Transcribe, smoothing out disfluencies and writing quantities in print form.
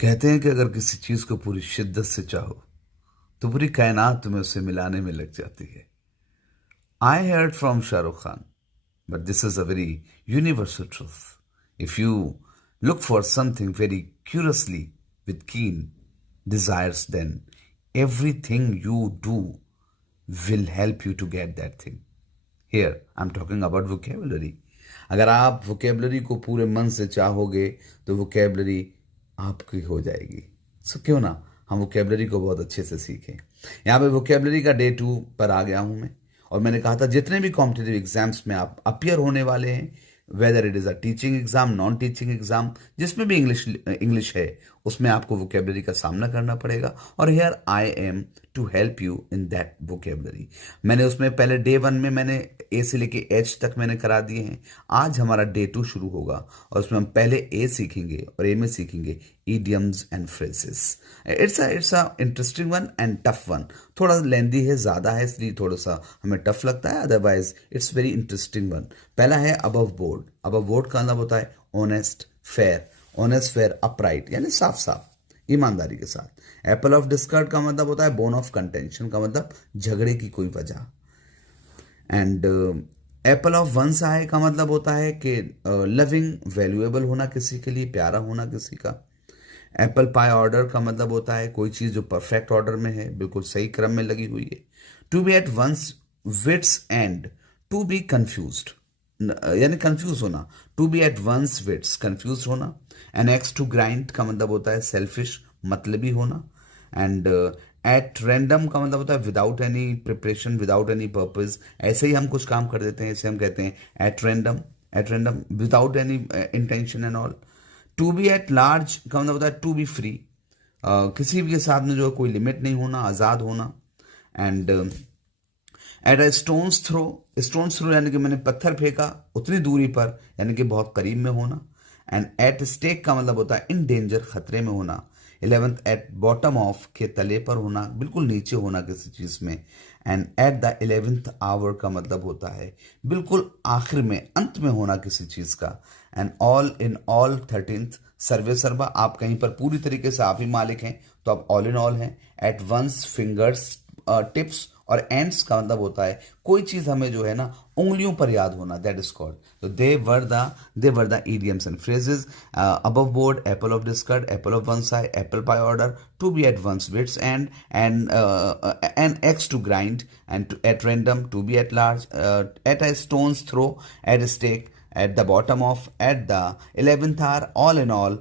कहते हैं कि अगर किसी चीज को पूरी शिद्दत से चाहो तो पूरी कायनात तुम्हें उससे मिलाने में लग जाती है। आई heard from Shahrukh Khan, but this is a very universal truth. If you look for something very curiously with keen desires, then everything you do will help you to get that thing. Here I'm talking about vocabulary. अगर आप vocabulary को पूरे मन से चाहोगे तो vocabulary आपकी हो जाएगी। सो क्यों ना हम vocabulary को बहुत अच्छे से सीखें। यहाँ पे vocabulary का डे 2 पर आ गया हूँ मैं, और मैंने कहा था जितने भी कॉम्पिटिटिव एग्जाम्स में आप अपियर होने वाले हैं, whether it is a teaching exam, non teaching exam, जिसमें भी इंग्लिश है, उसमें आपको वोकेबलरी का सामना करना पड़ेगा। और here I am to help you in that vocabulary. मैंने उसमें पहले डे 1 में मैंने ए से लेके एच तक मैंने करा दिए हैं। आज हमारा डे 2 शुरू होगा और उसमें हम पहले ए सीखेंगे और ए में सीखेंगे idioms and phrases. It's a interesting one and tough one. थोड़ा लेंदी है, ज़्यादा है, इसलिए थोड़ा सा हमें टफ लगता है, otherwise it's very interesting one. पहला है अबव बोर्ड। अबव बोर्ड का मतलब होता है honest fair. Honest fair upright यानी साफ साफ, ईमानदारी के साथ। एप्पल ऑफ डिस्कॉर्ड का मतलब होता है बोन ऑफ कंटेंशन, का मतलब झगड़े की कोई वजह। And Apple of one side का मतलब होता है कि लविंग, वैल्यूएबल होना, किसी के लिए प्यारा होना किसी का। एप्पल पाई ऑर्डर का मतलब होता है कोई चीज़ जो परफेक्ट ऑर्डर में है, बिल्कुल सही क्रम में लगी हुई है। To be at one's wits end, to be confused यानी कंफ्यूज होना। To be at one's wits, confuse होना। एंड एक्स टू ग्राइंड का मतलब होता है सेल्फिश, मतलबी होना। एंड एट रैंडम का मतलब होता है without any preparation, without any purpose, ऐसे ही हम कुछ काम कर देते हैं, इसे हम कहते हैं at random. At random without any intention and all. To be at large का मतलब होता है टू बी फ्री, किसी भी के साथ में जो है कोई लिमिट नहीं होना, आज़ाद होना। And at a stone's throw, stone's throw यानी कि मैंने पत्थर फेंका उतनी दूरी पर, यानी कि बहुत करीब में होना। एंड एट स्टेक का मतलब होता है इन डेंजर, खतरे में होना। 11th एट बॉटम ऑफ, के तले पर होना, बिल्कुल नीचे होना किसी चीज़ में। And at the 11th our का मतलब होता है बिल्कुल आखिर में, अंत में होना किसी चीज़ का। And all in all 13th, सर्वे सर्वा, आप कहीं पर पूरी तरीके से आप ही मालिक हैं तो आप ऑल इन ऑल हैं। एट वंस फिंगर्स टिप्स, और एंड्स का मतलब होता है कोई चीज़ हमें जो है ना उंगलियों पर याद होना, दैट इज कॉल्ड। तो they were the idioms and phrases. Above board, apple of discard, apple of one side, apple pie order, to be at one's wits end, and axe to grind, and at random, to be at large, at a stone's throw, at a stake, at the bottom of, at the 11th hour, all in all,